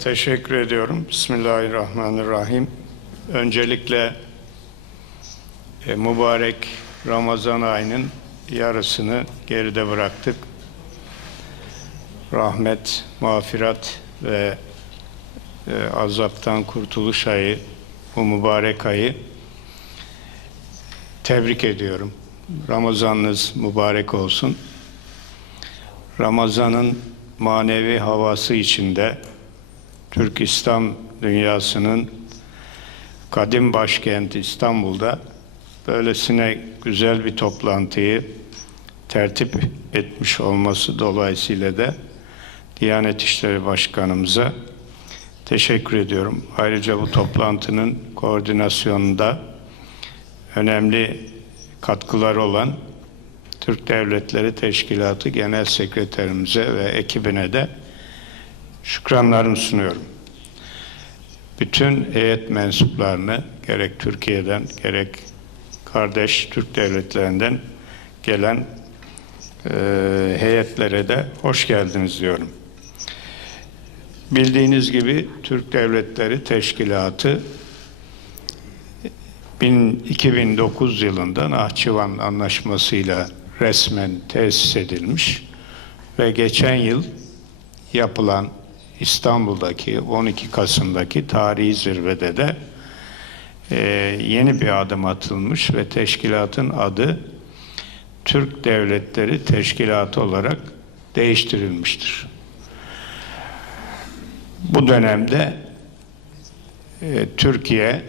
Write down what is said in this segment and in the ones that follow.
teşekkür ediyorum. Bismillahirrahmanirrahim. Öncelikle e, mübarek Ramazan ayının yarısını geride bıraktık. Rahmet, mağfiret ve e, azaptan kurtuluş ayı, bu mübarek ayı tebrik ediyorum. Ramazanınız mübarek olsun. Ramazan'ın manevi havası içinde Türk İslam dünyasının kadim başkenti İstanbul'da böylesine güzel bir toplantıyı tertip etmiş olması dolayısıyla da Diyanet İşleri Başkanımıza teşekkür ediyorum. Ayrıca bu toplantının koordinasyonunda önemli katkılar olan Türk Devletleri Teşkilatı Genel Sekreterimize ve ekibine de şükranlarımı sunuyorum. Bütün heyet mensuplarını gerek Türkiye'den gerek kardeş Türk devletlerinden gelen e, heyetlere de hoş geldiniz diyorum. Bildiğiniz gibi Türk Devletleri Teşkilatı 2009 yılında Nahçıvan Anlaşması'yla resmen tesis edilmiş ve geçen yıl yapılan İstanbul'daki 12 Kasım'daki tarihi zirvede de e, yeni bir adım atılmış ve teşkilatın adı Türk Devletleri Teşkilatı olarak değiştirilmiştir. Bu dönemde e, Türkiye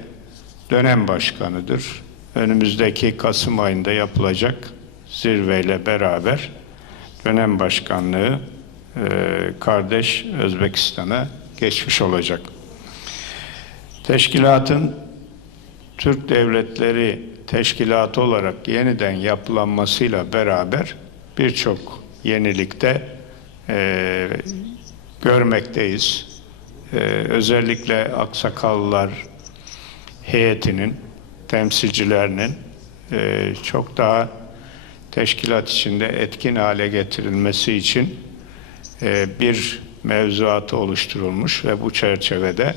dönem başkanıdır. Önümüzdeki Kasım ayında yapılacak zirveyle beraber dönem başkanlığı kardeş Özbekistan'a geçmiş olacak. Teşkilatın Türk Devletleri Teşkilatı olarak yeniden yapılanmasıyla beraber birçok yenilikte e, görmekteyiz. E, özellikle aksakallılar heyetinin, temsilcilerinin e, çok daha teşkilat içinde etkin hale getirilmesi için e, bir mevzuatı oluşturulmuş ve bu çerçevede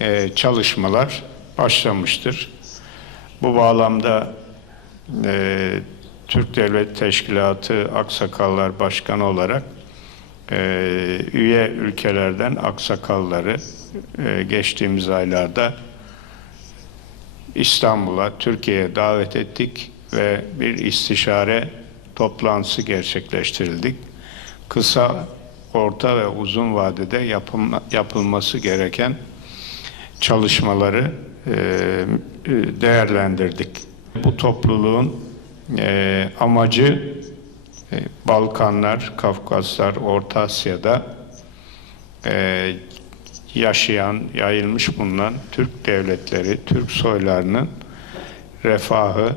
e, çalışmalar başlamıştır. Bu bağlamda e, Türk Devlet Teşkilatı Aksakallar Başkanı olarak e, üye ülkelerden aksakalları e, geçtiğimiz aylarda İstanbul'a, Türkiye'ye davet ettik ve bir istişare toplantısı gerçekleştirildik. Kısa, orta ve uzun vadede yapılma, yapılması gereken çalışmaları e, değerlendirdik. Bu topluluğun e, amacı e, Balkanlar, Kafkaslar, Orta Asya'da e, yaşayan, yayılmış bulunan Türk devletleri, Türk soylarının refahı,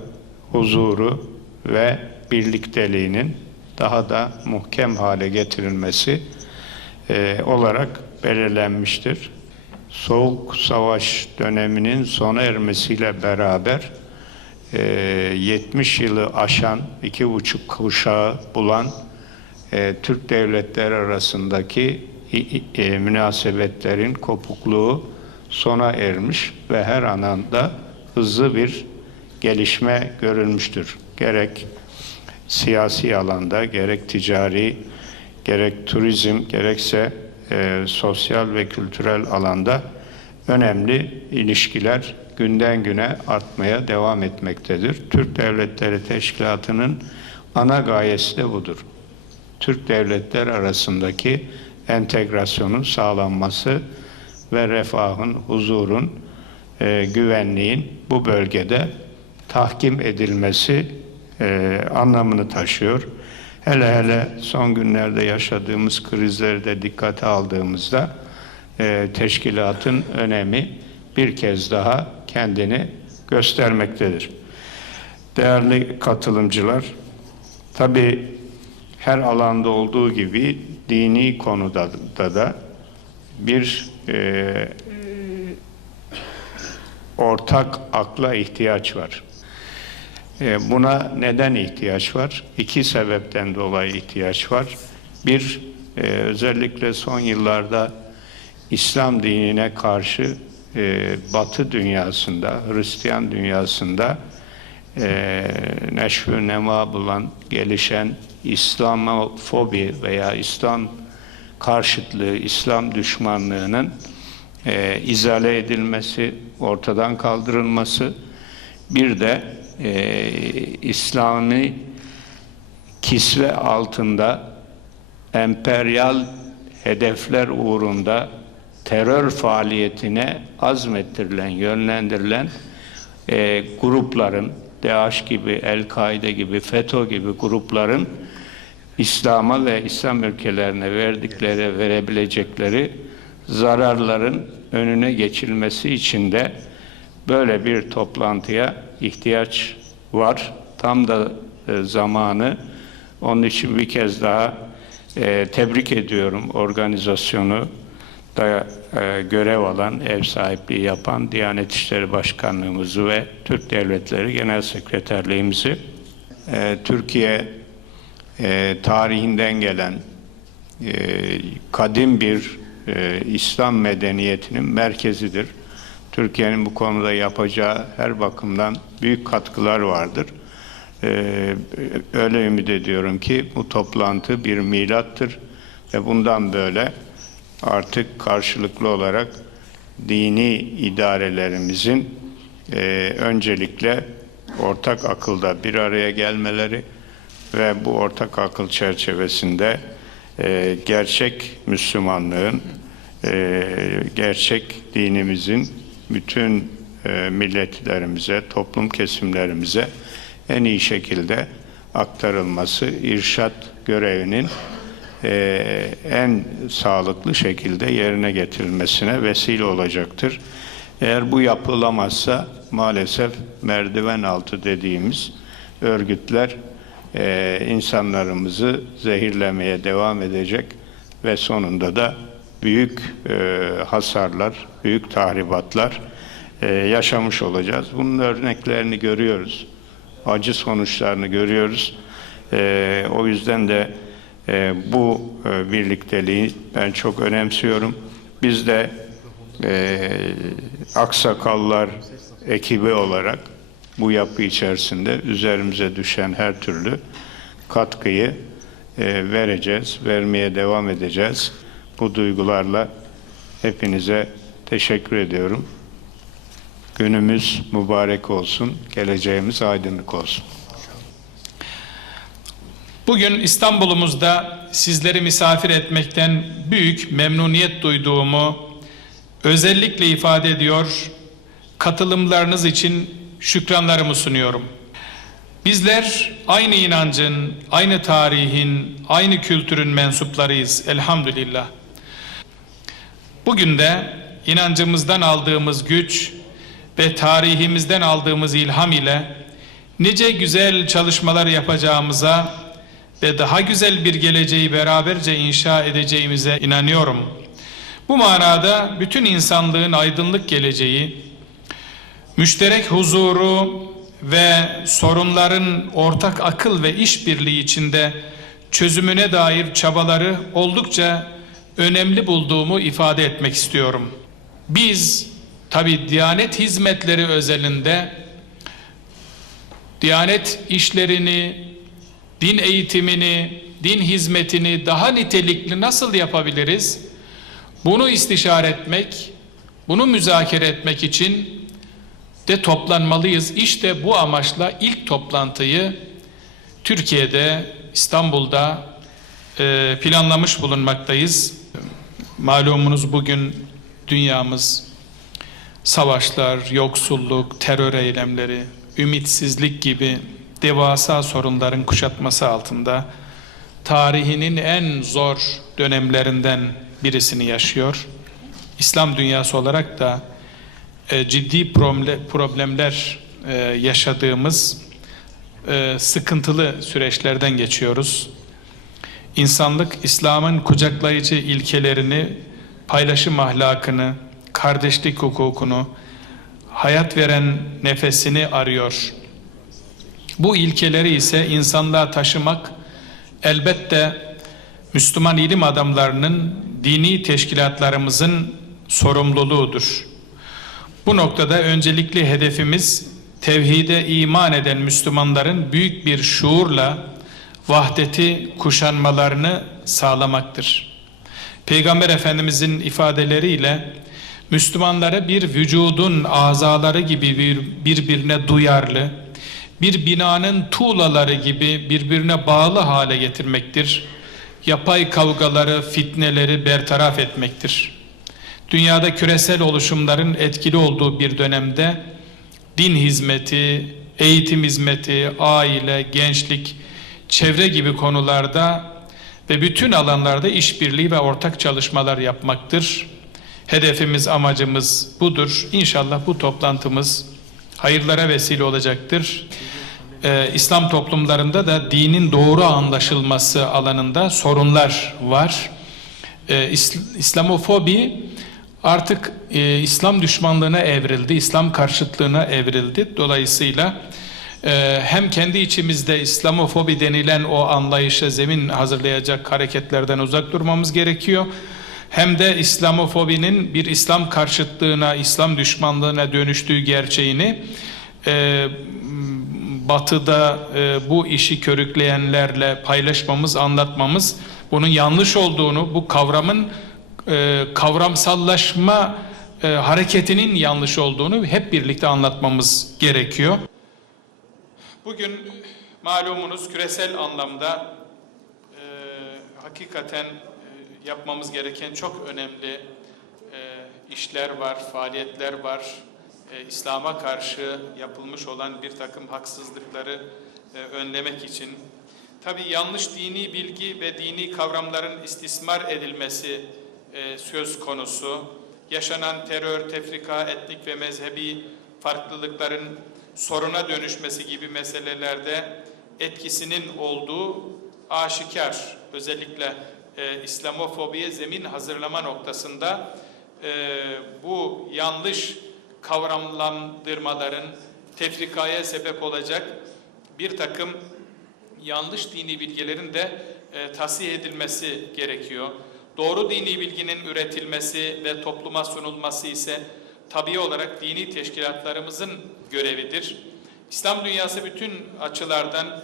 huzuru ve birlikteliğinin daha da muhkem hale getirilmesi e, olarak belirlenmiştir. Soğuk Savaş döneminin sona ermesiyle beraber e, 70 yılı aşan iki buçuk kuşağı bulan e, Türk devletleri arasındaki e, münasebetlerin kopukluğu sona ermiş ve her anında hızlı bir gelişme görülmüştür. Gerek siyasi alanda, gerek ticari, gerek turizm, gerekse e, sosyal ve kültürel alanda önemli ilişkiler günden güne artmaya devam etmektedir. Türk Devletleri Teşkilatı'nın ana gayesi de budur. Türk devletler arasındaki entegrasyonun sağlanması ve refahın, huzurun, e, güvenliğin bu bölgede tahkim edilmesi e, anlamını taşıyor. Hele hele son günlerde yaşadığımız krizleri de dikkate aldığımızda e, teşkilatın önemi bir kez daha kendini göstermektedir. Değerli katılımcılar, tabi her alanda olduğu gibi dini konuda da, da bir e, ortak akla ihtiyaç var. E, buna neden ihtiyaç var? İki sebepten dolayı ihtiyaç var. Bir, e, özellikle son yıllarda İslam dinine karşı e, Batı dünyasında, Hristiyan dünyasında neşvü nema bulan, gelişen İslamofobi veya İslam karşıtlığı, İslam düşmanlığının izale edilmesi, ortadan kaldırılması, bir de e, İslami kisve altında emperyal hedefler uğrunda terör faaliyetine azmettirilen, yönlendirilen e, grupların, DAEŞ gibi, El-Kaide gibi, FETÖ gibi grupların İslam'a ve İslam ülkelerine verdikleri, verebilecekleri zararların önüne geçilmesi için de böyle bir toplantıya ihtiyaç var. Tam da e, zamanı. Onun için bir kez daha e, tebrik ediyorum organizasyonu da e, görev alan, ev sahipliği yapan Diyanet İşleri Başkanlığımızı ve Türk Devletleri Genel Sekreterliğimizi. Türkiye tarihinden gelen kadim bir İslam medeniyetinin merkezidir. Türkiye'nin bu konuda yapacağı her bakımdan büyük katkılar vardır. Ee, öyle ümit ediyorum ki bu toplantı bir milattır ve bundan böyle artık karşılıklı olarak dini idarelerimizin e, öncelikle ortak akılda bir araya gelmeleri ve bu ortak akıl çerçevesinde e, gerçek Müslümanlığın, e, gerçek dinimizin bütün e, milletlerimize, toplum kesimlerimize en iyi şekilde aktarılması, irşat görevinin e, en sağlıklı şekilde yerine getirilmesine vesile olacaktır. Eğer bu yapılamazsa maalesef merdiven altı dediğimiz örgütler e, insanlarımızı zehirlemeye devam edecek ve sonunda da büyük e, hasarlar, büyük tahribatlar e, yaşamış olacağız. Bunun örneklerini görüyoruz. Acı sonuçlarını görüyoruz. E, o yüzden de e, bu e, birlikteliği ben çok önemsiyorum. Biz de e, aksakallar ekibi olarak bu yapı içerisinde üzerimize düşen her türlü katkıyı e, vereceğiz, vermeye devam edeceğiz. Bu duygularla hepinize teşekkür ediyorum. Günümüz mübarek olsun, geleceğimiz aydınlık olsun. Bugün İstanbul'umuzda sizleri misafir etmekten büyük memnuniyet duyduğumu özellikle ifade ediyor. Katılımlarınız için şükranlarımı sunuyorum. Bizler aynı inancın, aynı tarihin, aynı kültürün mensuplarıyız elhamdülillah. Bugün de inancımızdan aldığımız güç ve tarihimizden aldığımız ilham ile nice güzel çalışmalar yapacağımıza ve daha güzel bir geleceği beraberce inşa edeceğimize inanıyorum. Bu manada bütün insanlığın aydınlık geleceği, müşterek huzuru ve sorunların ortak akıl ve işbirliği içinde çözümüne dair çabaları oldukça önemli bulduğumu ifade etmek istiyorum. Biz tabi Diyanet hizmetleri özelinde Diyanet işlerini, din eğitimini, din hizmetini daha nitelikli nasıl yapabiliriz? Bunu istişare etmek, bunu müzakere etmek için de toplanmalıyız. İşte bu amaçla ilk toplantıyı Türkiye'de, İstanbul'da e, planlamış bulunmaktayız. Malumunuz bugün dünyamız savaşlar, yoksulluk, terör eylemleri, ümitsizlik gibi devasa sorunların kuşatması altında tarihinin en zor dönemlerinden birisini yaşıyor. İslam dünyası olarak da e, ciddi problemler e, yaşadığımız e, sıkıntılı süreçlerden geçiyoruz. İnsanlık İslam'ın kucaklayıcı ilkelerini, paylaşım ahlakını, kardeşlik hukukunu, hayat veren nefesini arıyor. Bu ilkeleri ise insanlığa taşımak elbette Müslüman ilim adamlarının dini teşkilatlarımızın sorumluluğudur. Bu noktada öncelikli hedefimiz tevhide iman eden Müslümanların büyük bir şuurla vahdeti kuşanmalarını sağlamaktır. Peygamber Efendimizin ifadeleriyle Müslümanları bir vücudun azaları gibi bir, birbirine duyarlı, bir binanın tuğlaları gibi birbirine bağlı hale getirmektir. Yapay kavgaları, fitneleri bertaraf etmektir. Dünyada küresel oluşumların etkili olduğu bir dönemde din hizmeti, eğitim hizmeti, aile, gençlik, çevre gibi konularda ve bütün alanlarda işbirliği ve ortak çalışmalar yapmaktır. Hedefimiz, amacımız budur. İnşallah bu toplantımız hayırlara vesile olacaktır. Ee, İslam toplumlarında da dinin doğru anlaşılması alanında sorunlar var. Ee, İsl- İslamofobi artık e, İslam düşmanlığına evrildi, İslam karşıtlığına evrildi. Dolayısıyla e, hem kendi içimizde İslamofobi denilen o anlayışa zemin hazırlayacak hareketlerden uzak durmamız gerekiyor. Hem de İslamofobinin bir İslam karşıtlığına, İslam düşmanlığına dönüştüğü gerçeğini e, batıda e, bu işi körükleyenlerle paylaşmamız, anlatmamız, bunun yanlış olduğunu, bu kavramın e, kavramsallaşma hareketinin yanlış olduğunu hep birlikte anlatmamız gerekiyor. Bugün malumunuz küresel anlamda e, hakikaten e, yapmamız gereken çok önemli e, işler var, faaliyetler var. E, İslam'a karşı yapılmış olan bir takım haksızlıkları e, önlemek için. Tabi yanlış dini bilgi ve dini kavramların istismar edilmesi e, söz konusu. Yaşanan terör, tefrika, etnik ve mezhebi farklılıkların soruna dönüşmesi gibi meselelerde etkisinin olduğu aşikar. Özellikle e, İslamofobiye zemin hazırlama noktasında e, bu yanlış kavramlandırmaların tefrikaya sebep olacak bir takım yanlış dini bilgilerin de e, tasih edilmesi gerekiyor. Doğru dini bilginin üretilmesi ve topluma sunulması ise tabii olarak dini teşkilatlarımızın görevidir. İslam dünyası bütün açılardan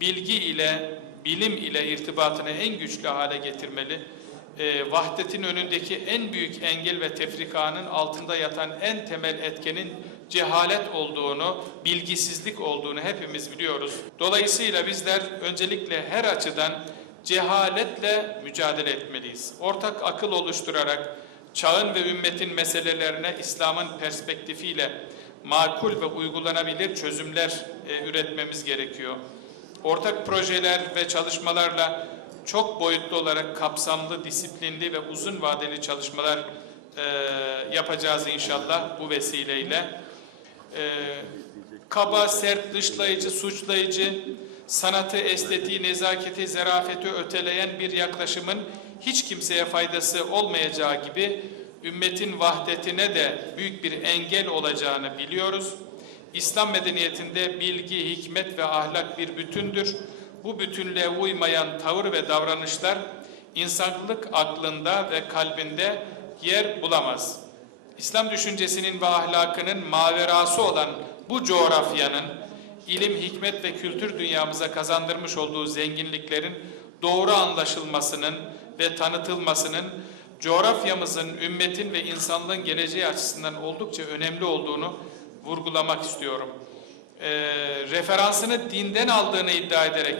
bilgi ile, bilim ile irtibatını en güçlü hale getirmeli. E, vahdetin önündeki en büyük engel ve tefrikanın altında yatan en temel etkenin cehalet olduğunu, bilgisizlik olduğunu hepimiz biliyoruz. Dolayısıyla bizler öncelikle her açıdan cehaletle mücadele etmeliyiz. Ortak akıl oluşturarak çağın ve ümmetin meselelerine İslam'ın perspektifiyle makul ve uygulanabilir çözümler e, üretmemiz gerekiyor. Ortak projeler ve çalışmalarla çok boyutlu olarak kapsamlı, disiplinli ve uzun vadeli çalışmalar e, yapacağız inşallah bu vesileyle. E, kaba, sert, dışlayıcı, suçlayıcı, sanatı, estetiği, nezaketi, zarafeti öteleyen bir yaklaşımın hiç kimseye faydası olmayacağı gibi ümmetin vahdetine de büyük bir engel olacağını biliyoruz. İslam medeniyetinde bilgi, hikmet ve ahlak bir bütündür. Bu bütünlüğe uymayan tavır ve davranışlar insanlık aklında ve kalbinde yer bulamaz. İslam düşüncesinin ve ahlakının maverası olan bu coğrafyanın ilim, hikmet ve kültür dünyamıza kazandırmış olduğu zenginliklerin doğru anlaşılmasının ve tanıtılmasının coğrafyamızın, ümmetin ve insanlığın geleceği açısından oldukça önemli olduğunu vurgulamak istiyorum. Ee, referansını dinden aldığını iddia ederek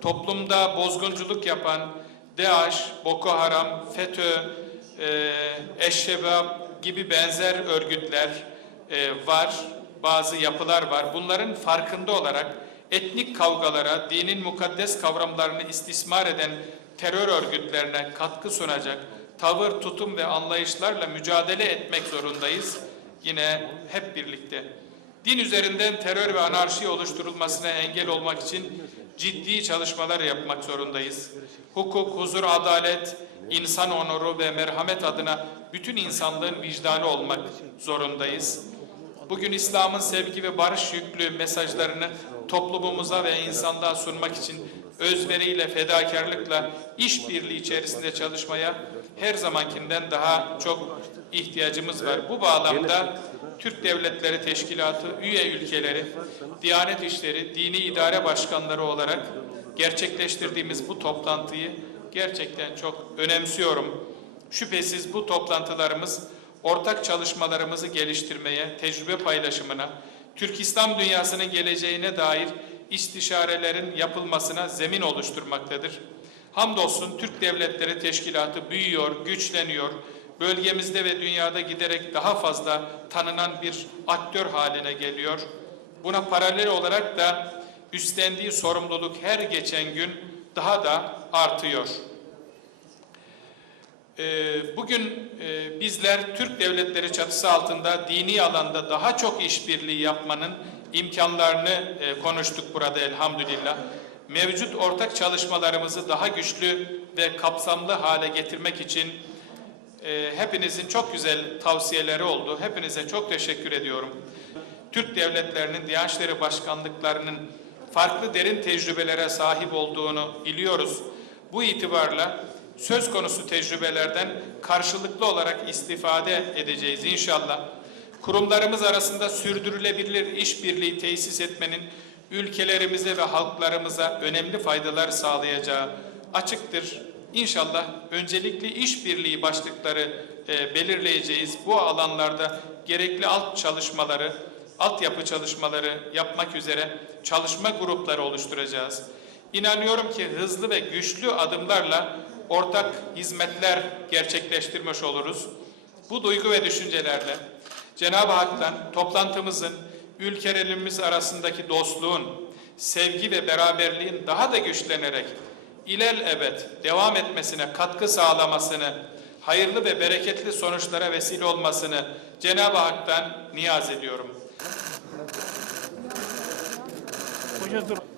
toplumda bozgunculuk yapan DAEŞ, Boko Haram, FETÖ, e, Eşşebab gibi benzer örgütler e, var, bazı yapılar var. Bunların farkında olarak etnik kavgalara, dinin mukaddes kavramlarını istismar eden terör örgütlerine katkı sunacak tavır, tutum ve anlayışlarla mücadele etmek zorundayız. Yine hep birlikte. Din üzerinden terör ve anarşi oluşturulmasına engel olmak için ciddi çalışmalar yapmak zorundayız. Hukuk, huzur, adalet, insan onuru ve merhamet adına bütün insanlığın vicdanı olmak zorundayız. Bugün İslam'ın sevgi ve barış yüklü mesajlarını toplumumuza ve insanlığa sunmak için özveriyle, fedakarlıkla, işbirliği içerisinde çalışmaya her zamankinden daha çok ihtiyacımız var. Bu bağlamda Türk Devletleri Teşkilatı üye ülkeleri, Diyanet İşleri, Dini İdare Başkanları olarak gerçekleştirdiğimiz bu toplantıyı gerçekten çok önemsiyorum. Şüphesiz bu toplantılarımız ortak çalışmalarımızı geliştirmeye, tecrübe paylaşımına, Türk İslam dünyasının geleceğine dair istişarelerin yapılmasına zemin oluşturmaktadır. Hamdolsun Türk Devletleri Teşkilatı büyüyor, güçleniyor, bölgemizde ve dünyada giderek daha fazla tanınan bir aktör haline geliyor. Buna paralel olarak da üstlendiği sorumluluk her geçen gün daha da artıyor. Ee, Bugün e, bizler Türk devletleri çatısı altında dini alanda daha çok işbirliği yapmanın imkanlarını e, konuştuk burada elhamdülillah. Mevcut ortak çalışmalarımızı daha güçlü ve kapsamlı hale getirmek için e, hepinizin çok güzel tavsiyeleri oldu. Hepinize çok teşekkür ediyorum. Türk devletlerinin Diyanet İşleri Başkanlıklarının farklı derin tecrübelere sahip olduğunu biliyoruz. Bu itibarla söz konusu tecrübelerden karşılıklı olarak istifade edeceğiz inşallah. Kurumlarımız arasında sürdürülebilir işbirliği tesis etmenin ülkelerimize ve halklarımıza önemli faydalar sağlayacağı açıktır. İnşallah öncelikli işbirliği başlıkları e, belirleyeceğiz. Bu alanlarda gerekli alt çalışmaları, altyapı çalışmaları yapmak üzere çalışma grupları oluşturacağız. İnanıyorum ki hızlı ve güçlü adımlarla ortak hizmetler gerçekleştirmiş oluruz. Bu duygu ve düşüncelerle Cenab-ı Hak'tan toplantımızın ülkelerimiz arasındaki dostluğun, sevgi ve beraberliğin daha da güçlenerek ilelebet devam etmesine katkı sağlamasını, hayırlı ve bereketli sonuçlara vesile olmasını Cenab-ı Hak'tan niyaz ediyorum. Hoca dur.